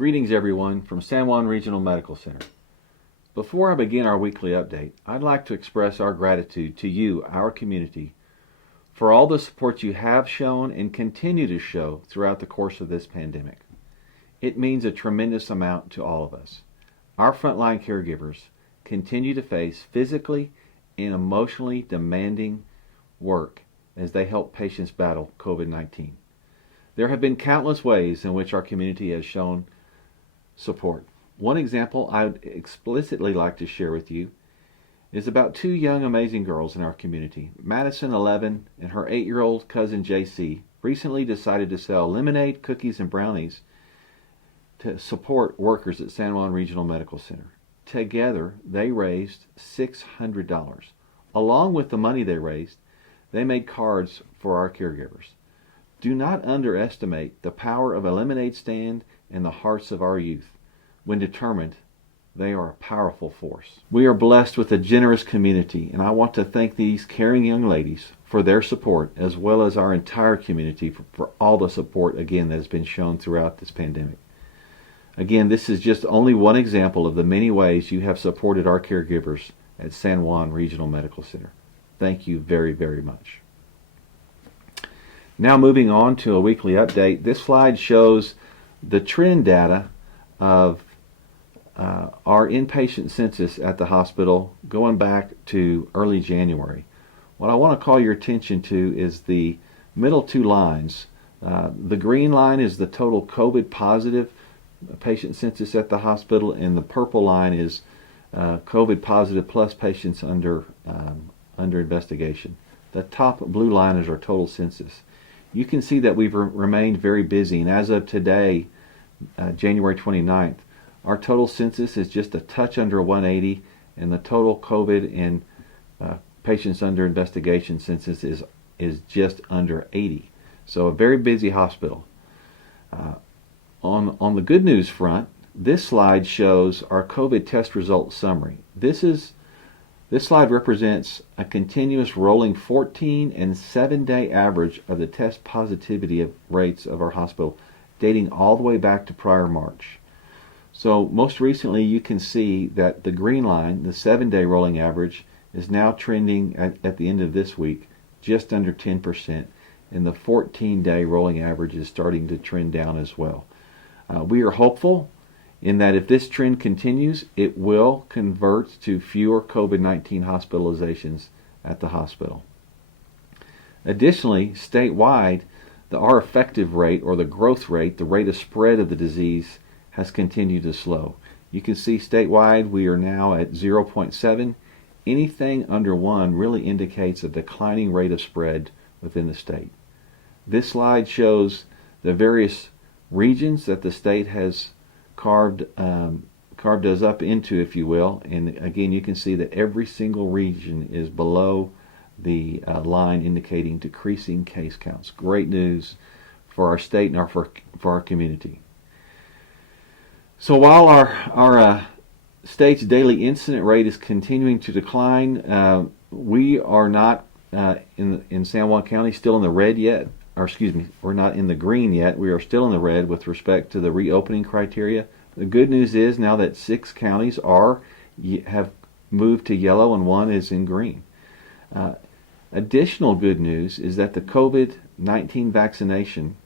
Greetings everyone from San Juan Regional Medical Center. Before I begin our weekly update, I'd like to express our gratitude to you, our community, for all the support you have shown and continue to show throughout the course of this pandemic. It means a tremendous amount to all of us. Our frontline caregivers continue to face physically and emotionally demanding work as they help patients battle COVID-19. There have been countless ways in which our community has shown support. One example I would explicitly like to share with you is about two young amazing girls in our community. Madison, 11, and her 8-year-old cousin JC recently decided to sell lemonade, cookies, and brownies to support workers at San Juan Regional Medical Center. Together, they raised $600. Along with the money they raised, they made cards for our caregivers. Do not underestimate the power of a lemonade stand in the hearts of our youth. When determined, they are a powerful force. We are blessed with a generous community, and I want to thank these caring young ladies for their support, as well as our entire community for all the support, again, that has been shown throughout this pandemic. Again, this is just only one example of the many ways you have supported our caregivers at San Juan Regional Medical Center. Thank you very, very much. Now moving on to a weekly update. This slide shows the trend data of our inpatient census at the hospital going back to early January. What I want to call your attention to is the middle two lines. The green line is the total COVID positive patient census at the hospital, and the purple line is COVID positive plus patients under investigation. The top blue line is our total census. You can see that we've remained very busy, and as of today, January 29th, our total census is just a touch under 180, and the total COVID and patients under investigation census is just under 80. So a very busy hospital. On the good news front, this slide shows our COVID test result summary. This slide represents a continuous rolling 14 and 7-day average of the test positivity rates of our hospital, dating all the way back to prior March. So most recently you can see that the green line, the 7-day rolling average, is now trending at the end of this week just under 10%, and the 14-day rolling average is starting to trend down as well. We are hopeful in that if this trend continues, it will convert to fewer COVID-19 hospitalizations at the hospital. Additionally, statewide, our effective rate, or the growth rate, the rate of spread of the disease, has continued to slow. You can see statewide we are now at 0.7. Anything under 1 really indicates a declining rate of spread within the state. This slide shows the various regions that the state has carved us up into, if you will, and again you can see that every single region is below the line indicating decreasing case counts. Great news for our state and for our community. So while our state's daily incident rate is continuing to decline, we are not in San Juan County still in the red yet. Or excuse me, we're not in the green yet. We are still in the red with respect to the reopening criteria. The good news is now that 6 counties have moved to yellow and 1 is in green. Additional good news is that the COVID-19 vaccination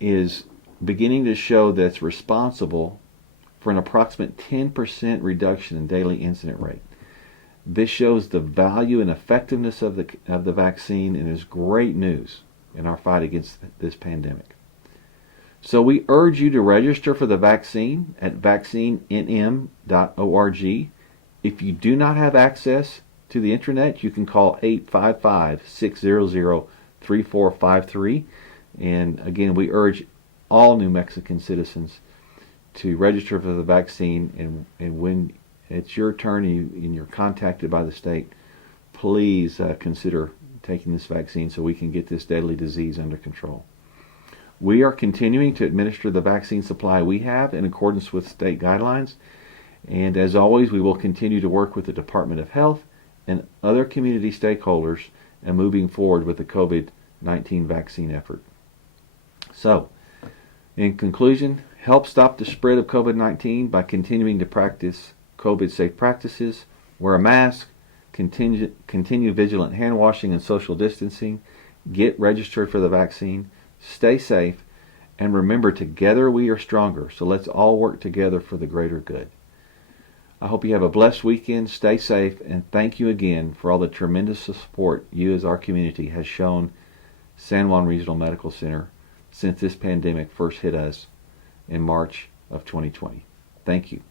is beginning to show that it's responsible for an approximate 10% reduction in daily incident rate. This shows the value and effectiveness of the vaccine, and is great news in our fight against this pandemic. So we urge you to register for the vaccine at vaccinenm.org. If you do not have access to the internet, you can call 855-600-3453. And again, we urge all New Mexican citizens to register for the vaccine, and when it's your turn and you're contacted by the state, please consider taking this vaccine so we can get this deadly disease under control. We are continuing to administer the vaccine supply we have in accordance with state guidelines, and as always, we will continue to work with the Department of Health and other community stakeholders and moving forward with the COVID-19 vaccine effort. So, in conclusion, Help stop the spread of COVID-19 by continuing to practice COVID-safe practices. Wear a mask, continue vigilant hand washing and social distancing, get registered for the vaccine, stay safe, and remember, together we are stronger, so let's all work together for the greater good. I hope you have a blessed weekend, stay safe, and thank you again for all the tremendous support you as our community has shown San Juan Regional Medical Center since this pandemic first hit us in March of 2020. Thank you.